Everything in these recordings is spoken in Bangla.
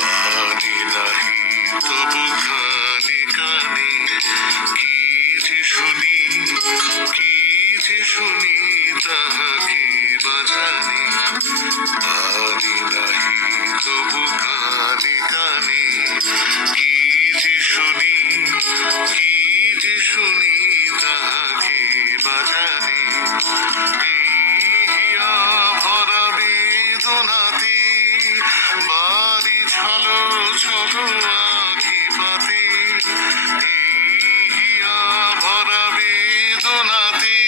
বাণী নাহি তবু খানি কানে, কি যে শুনি, কি যে শুনি, তাহাকে বাজানি। বাণী নাহি তবু খানি কানে, কি যে শুনি, কি যে শুনি, তাহাকে বাজানি। হিয়া ভরা বেদনাতে বাড়ি ছলো ছলো আখি পাতে, হিয়া ভরা বেদনাতে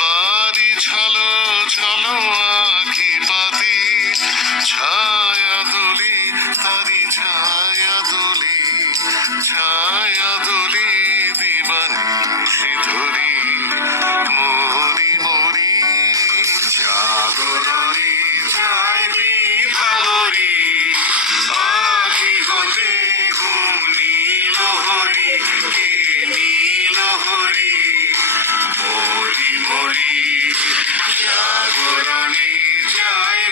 বাড়ি ছলো ছলো আখি পাতে। ছায়া দোলে তারি ছায়া দোলে, ছায়া দোলে দিবানিশি ধরে, মরি মরি জাগরণে যায় বিভাবরী। আখি হতে ঘুম নীল হরি, নীল হরি, মরি মরি জাগরণে যায়